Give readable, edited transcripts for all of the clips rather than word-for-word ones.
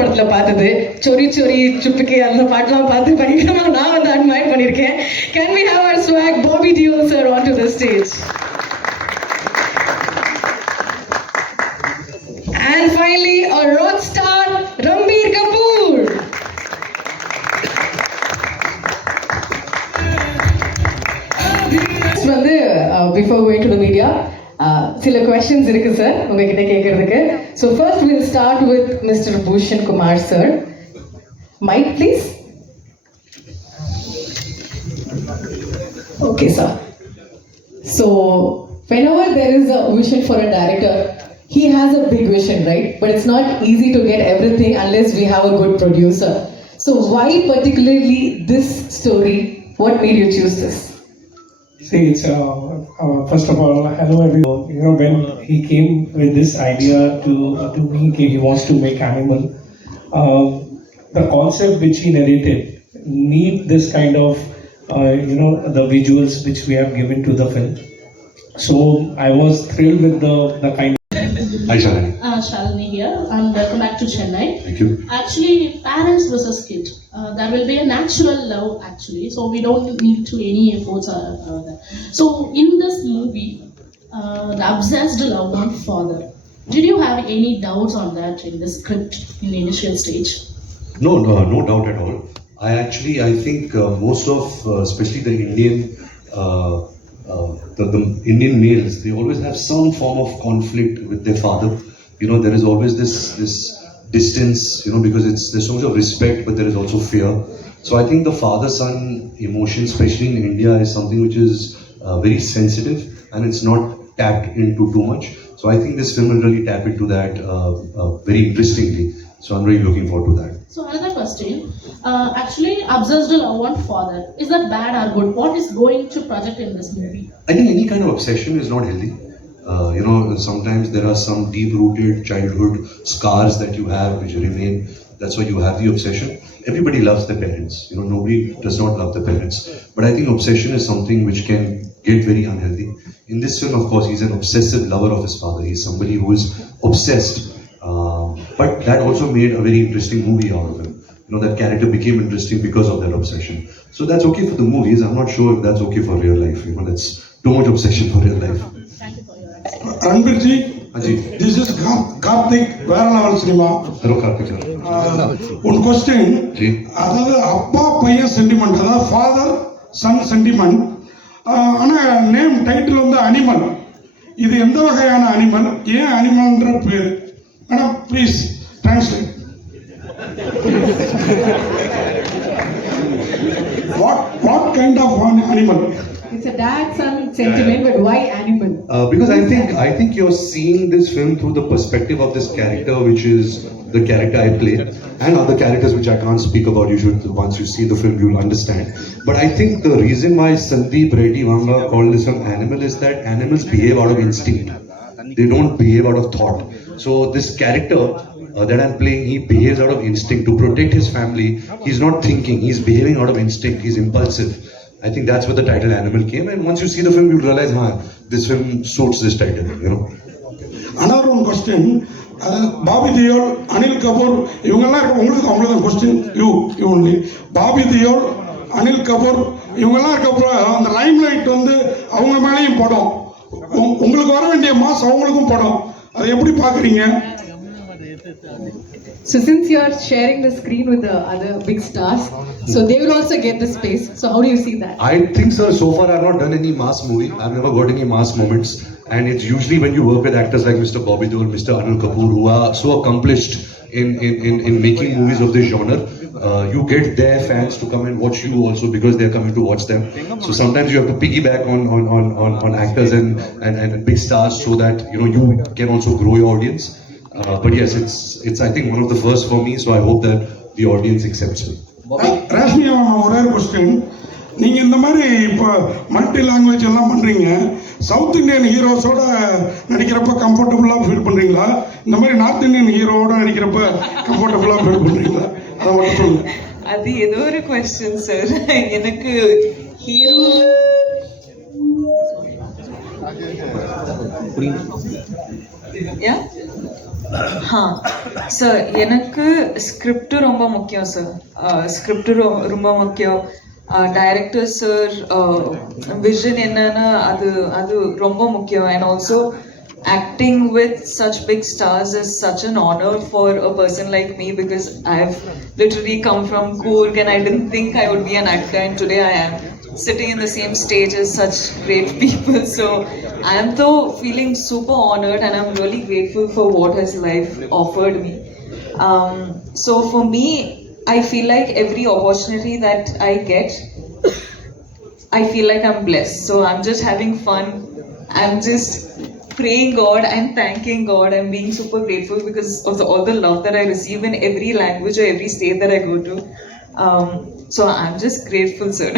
படத்துல பார்த்தது சொரி சொரி சுப்புக்கே அந்த பாட்டெல்லாம் பார்த்து பயங்கரமா நான் வந்து அட்மையர் பண்ணியிருக்கேன். Can we have our swag Bobby Deol sir onto the stage? And finally a rock star Ranbirkapoor. வந்து before going to the media சில questions இருக்கு சார் உங்ககிட்ட கேட்கறதுக்கு. So first we'll start with Mr. Bhushan Kumar sir. Mic please. Okay sir. So whenever there is a vision for a director, he has a big vision, right? But it's not easy to get everything unless we have a good producer. So why particularly this story? What made you choose this? See, it's first of all, hello everyone. You know, when he came with this idea to me, he wants to make animal. The concept which he narrated need this kind of the visuals which we have given to the film. So I was thrilled with the kind. Hi Shalini. Shalini here, and welcome back to Chennai. Thank you. Actually, parents versus kid. There will be a natural love actually, so we don't need to any efforts. So in this movie, the obsessed love on father. Did you have any doubts on that in the script in the initial stage? No doubt at all. I think most of, especially the Indian, the Indian males, they always have some form of conflict with their father. You know, there is always this distance, you know, because there's so much of respect, but there is also fear. So I think the father-son emotion, especially in India, is something which is very sensitive and it's not tapped into too much. So I think this film will really tap into that very interestingly. So I'm really looking forward to that. So another question, actually obsessed love on father, is that bad or good? What is going to project in this movie? I think any kind of obsession is not healthy. You know, sometimes there are some deep-rooted childhood scars that you have which remain. That's why you have the obsession. Everybody loves their parents. You know, nobody does not love their parents. But I think obsession is something which can get very unhealthy. In this film, of course, he's an obsessive lover of his father. He's somebody who is obsessed. But that also made a very interesting movie out of him. You know, that character became interesting because of that obsession. So that's okay for the movies. I'm not sure if that's okay for real life. You know, that's too much obsession for real life. Thank you for your answer. Ranbirji, this is Karthik, Vera Level Cinema. Hello, Karthik. One question, அதாவது அப்பா பையன் sentiment, அதாவது father son sentiment. ஆனால் name title வந்து animal. இது எந்த வகையான animal, ஏன் அனிமல்ன்ற பேர்? Madam please translate. What kind of animal? It's a dad-son sentiment, but why animal? Because I think you're seeing this film through the perspective of this character, which is the character I play, and other characters which I can't speak about. You should, once you see the film, you'll understand. But I think the reason why Sandeep Reddy Vanga called this film Animal is that animals behave out of instinct. They don't behave out of thought. So this character that I'm playing, he behaves out of instinct to protect his family. He's not thinking, he's behaving out of instinct, he's impulsive. I think that's where the title Animal came, and once you see the film, you'll realize, this film suits this title, you know. Another one question, Bobby Deol, Anil Kapoor, இவங்கெல்லாம் அவங்களுக்கு question, you only. Bobby Deol, Anil Kapoor, இவங்கெல்லாம் இருக்கப்போ அந்த Lime light வந்து அவங்க மேலேயும் படம், உங்களுக்கு வர வேண்டிய மாஸ் அவங்களுக்கும் படம், அதை எப்படி பார்க்குறீங்க? So since you are sharing the screen with the other big stars, so they will also get the space. So how do you see that? I think, sir, so far I've not done any mass movie. I've never got any mass moments. And it's usually when you work with actors like Mr. Bobby Deol, Mr. Anil Kapoor, who are so accomplished in making movies of this genre, you get their fans to come and watch you also because they're coming to watch them. So sometimes you have to piggyback on actors and big stars so that, you know, you can also grow your audience. But yes, it's I think one of the first for me, so I hope that the audience accepts me. Rashmika, ஒரே question, நீங்க இந்த மாதிரி இப்போ multi language எல்லாம் பண்றீங்க, south Indian ஹீரோஸோட நடிக்கிறப்ப கம்ஃபர்டபுளா feel பண்றீங்களா, இந்த மாதிரி நார்த் இந்தியன் ஹீரோவோட நடிக்கிறப்ப கம்ஃபர்டபுளா ஃபீல் பண்றீங்களா, அதை மட்டும் சொல்லுங்க. அது ஏதோ ஒரு கொஸ்டின் சார். எனக்கு ஹீரோ சார் எனக்கு ஸ்கிரிப்ட் ரொம்ப முக்கியம் சார். ஸ்கிரிப்ட் ரொம்ப முக்கியம். டைரக்டர் சார் விஷன் என்னன்னா அது ரொம்ப முக்கியம். And also acting with such big stars is such an honor for a person like me, because I've literally come from Coorg and I didn't think I would be an actor, and today I am sitting in the same stage as such great people. So I am though feeling super honored, and I'm really grateful for what has life offered me. So for me, I feel like every opportunity that I get, I feel like I'm blessed. So I'm just having fun. I'm just praying God and thanking God. I'm being super grateful because of all the love that I receive in every language or every state that I go to. So I'm just grateful, sir.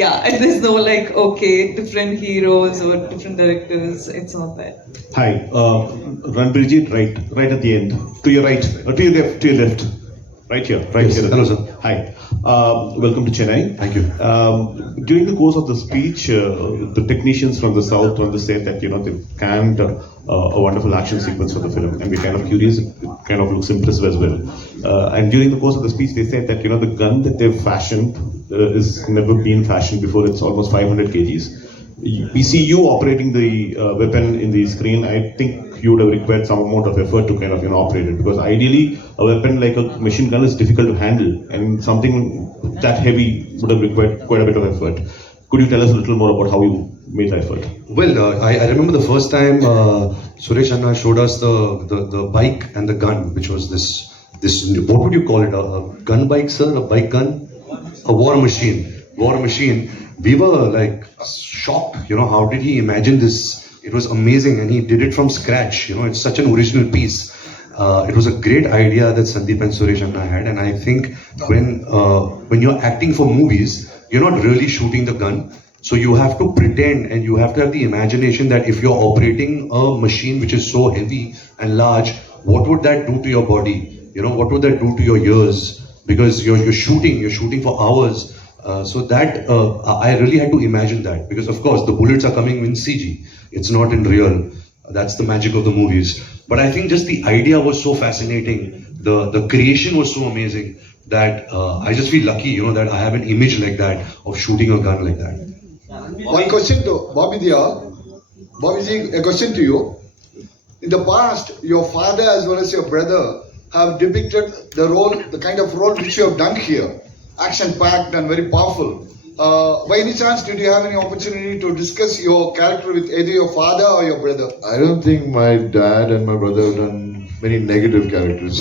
Yeah, there's no like, okay, different heroes or different directors. It's not that. Hi, Ranbirji, right at the end. To your right, to your left. Right here, right Yes. here. Hello, sir. Hi, welcome to Chennai. Thank you. During the course of the speech, the technicians from the south said that they've canned a wonderful action sequence for the film, and we're kind of curious. It kind of looks impressive as well. And during the course of the speech, they said that the gun that they've fashioned is never been fashioned before. It's almost 500 kgs. We see you operating the weapon in the screen. I think you would have required some amount of effort to kind of operate it, because ideally a weapon like a machine gun is difficult to handle, and something that heavy would have required quite a bit of effort. Could you tell us a little more about how you made that effort? Well, I remember the first time Suresh Anna showed us the bike and the gun, which was this what would you call it? A gun bike, sir? A bike gun? A war machine. We were like shocked. How did he imagine this? It was amazing, and he did it from scratch. It's such an original piece. It was a great idea that Sandeep and Suresh Anna had, and I think when you're acting for movies, you're not really shooting the gun. So you have to pretend, and you have to have the imagination that if you're operating a machine which is so heavy and large, what would that do to your body? What would that do to your ears? Because you're shooting for hours. So that I really had to imagine that, because of course the bullets are coming in CG. It's not in real. That's the magic of the movies. But I think just the idea was so fascinating. The creation was so amazing that I just feel lucky, that I have an image like that of shooting a gun like that. One question to Bobby Deol. Bobby ji, a question to you. In the past, your father as well as your brother have depicted the kind of role which you have done here. Action-packed and very powerful. By any chance, did you have any opportunity to discuss your character with either your father or your brother? I don't think my dad and my brother have done many negative characters.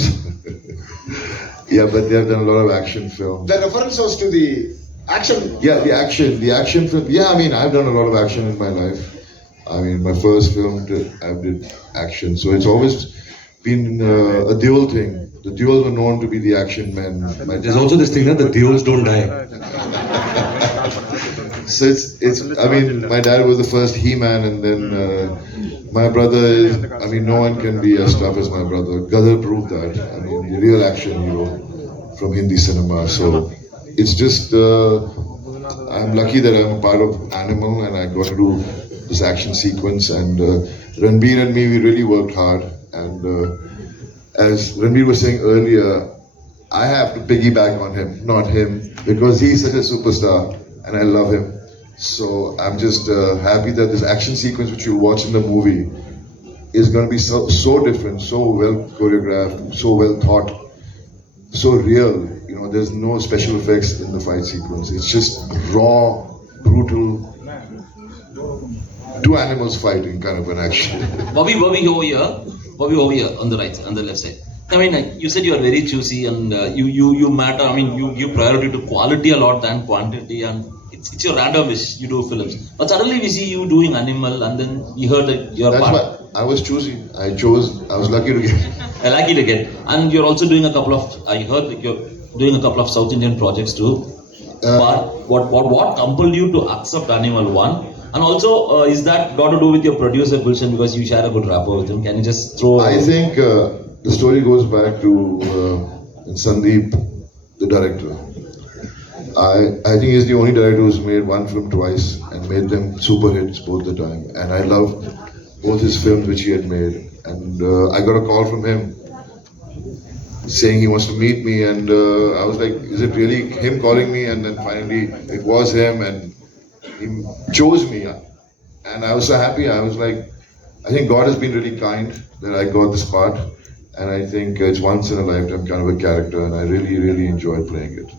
Yeah, but they have done a lot of action films. The reference was to the action. Yeah, the action film. Yeah, I mean, I've done a lot of action in my life. I mean, my first film, I did action. So it's always been a dual thing. The duels were known to be the action men. There's also this thing that the duels don't die. So it's. I mean, my dad was the first He-Man, and then my brother is. I mean, no one can be as tough as my brother. Gadar proved that. I mean, the real action hero from Hindi cinema. So it's just. I'm lucky that I'm a part of Animal, and I got to do this action sequence. And Ranbir and me, we really worked hard. And as Ranbir was saying earlier, I have to piggyback on him, not him, because he's such a superstar and I love him. So I'm just happy that this action sequence which you watch in the movie is going to be so different, so well choreographed, so well thought, so real. There's no special effects in the fight sequence. It's just raw, brutal, two animals fighting kind of an action. Bobby over here. Bobby over here on the right, on the left side. I mean, you said you are very choosy, and you matter. I mean, you give priority to quality a lot than quantity, and it's your random wish. You do films, but suddenly we see you doing Animal, and then we heard that you're. That's why I was choosy. I was lucky to get. Lucky to get, and you're also doing a couple of. I heard that you're doing a couple of South Indian projects too. But what compelled you to accept Animal 1? And also, is that got to do with your producer Gulshan, because you share a good rapport with him? Can you just throw? I think the story goes back to Sandeep, the director. I think he's the only director who's made one film twice and made them super hits both the time. And I love both his films which he had made. And I got a call from him saying he wants to meet me, and I was like, is it really him calling me? And then finally it was him, and he chose me. And I was so happy. I was like, I think God has been really kind that I got this part. And I think it's once in a lifetime kind of a character, and I really, really enjoyed playing it.